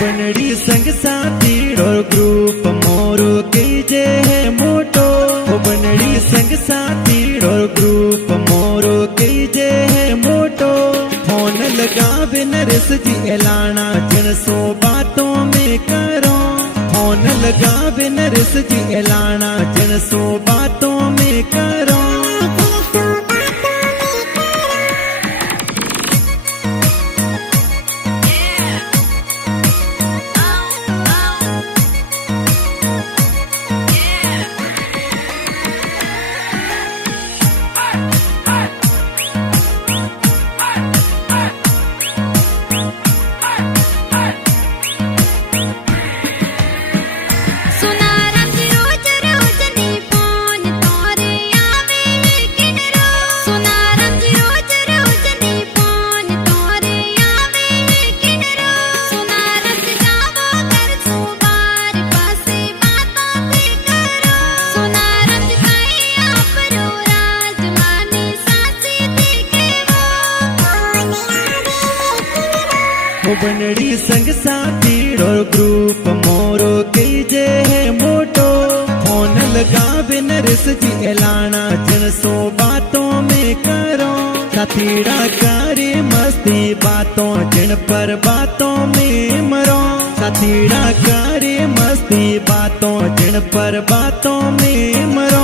बनड़ी संग साथी और ग्रुप मोरो कीजे है मोटो। बनड़ी संग साथी और ग्रुप मोरो कीजे है मोटो। फोन लगा बिन रिस जी एलाना जनसो बातों में करो। फोन लगा बिन रिस जी एलाना जनसो बातों में करो। बनड़ी संग साथी और ग्रुप मोरो कीजे है मोटो। फोन लगा बिन रिस जी एलाना जनसो बातों में करो। साथीड़ा करे मस्ती बातों जिन पर बातों में मरो। साथीड़ा करे मस्ती बातों जिन पर बातों में मरो।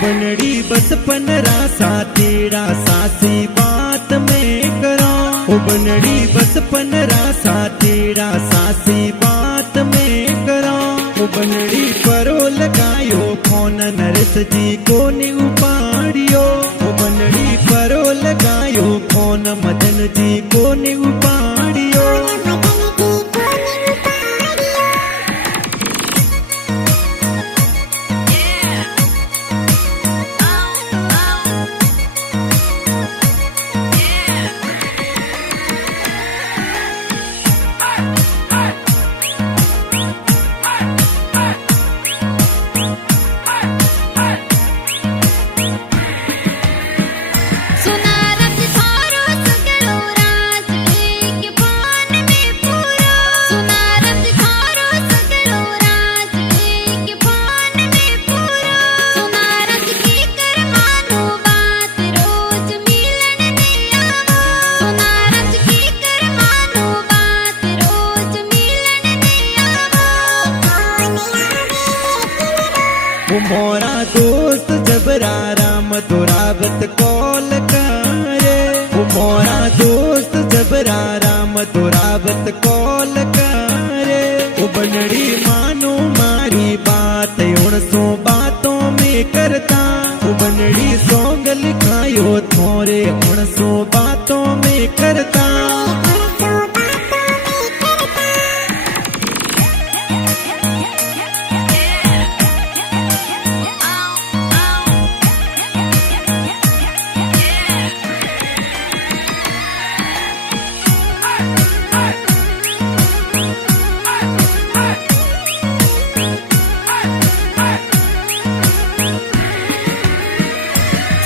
बनड़ी बस 15 साथीड़ा सासी बात में करो। बनड़ी बस 15 साथीड़ा सासी बात में करो। बनड़ी परो लगायो फोन नरस जी को नि उपाड़ियो। बनड़ी परो लगायो फोन मदन जी को नि उपाड़ियो। मोरा दोस्त जबरा राम दुरावत कॉल करे। मोरा दोस्त जबरा राम दुरावत कॉल करे। बनड़ी मानो मारी बात उनसो बातों में करता। बनड़ी सॉन्ग लिखायो थोरे उनसो बातों में करता।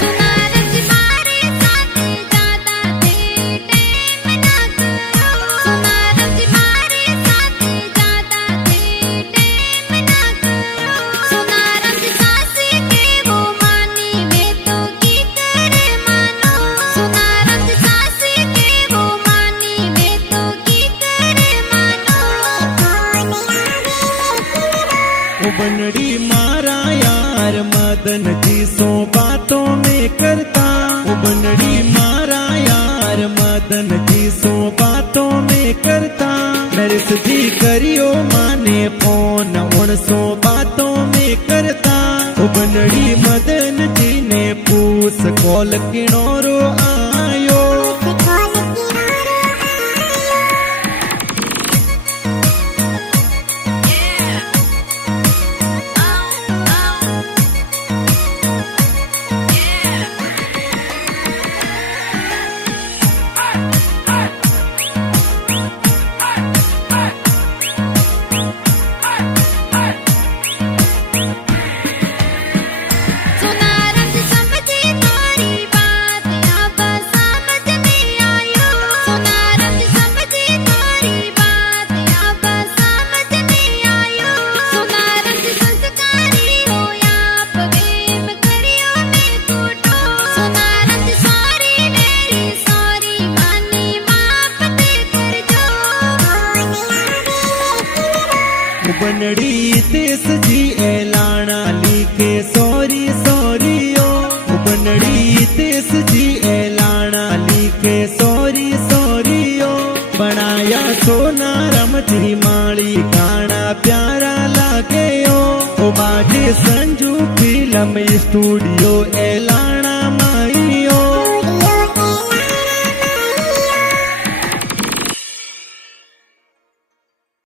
सुनारज मारे साथे जी सो बातों में करता नरेश जी करियो माने फोन उन सो बातों में करता बनड़ी मदन जी ने पूछ कॉल किनोरो आयो बनड़ी तेस जी एलाना लिखे सॉरी सॉरी ओ बनड़ी तेस जी एलाना लिखे सॉरी सॉरी ओ बनाया सोना रमती माली गाना प्यारा लागे ओ बाजे संजू फिल्म स्टूडियो एलाना माई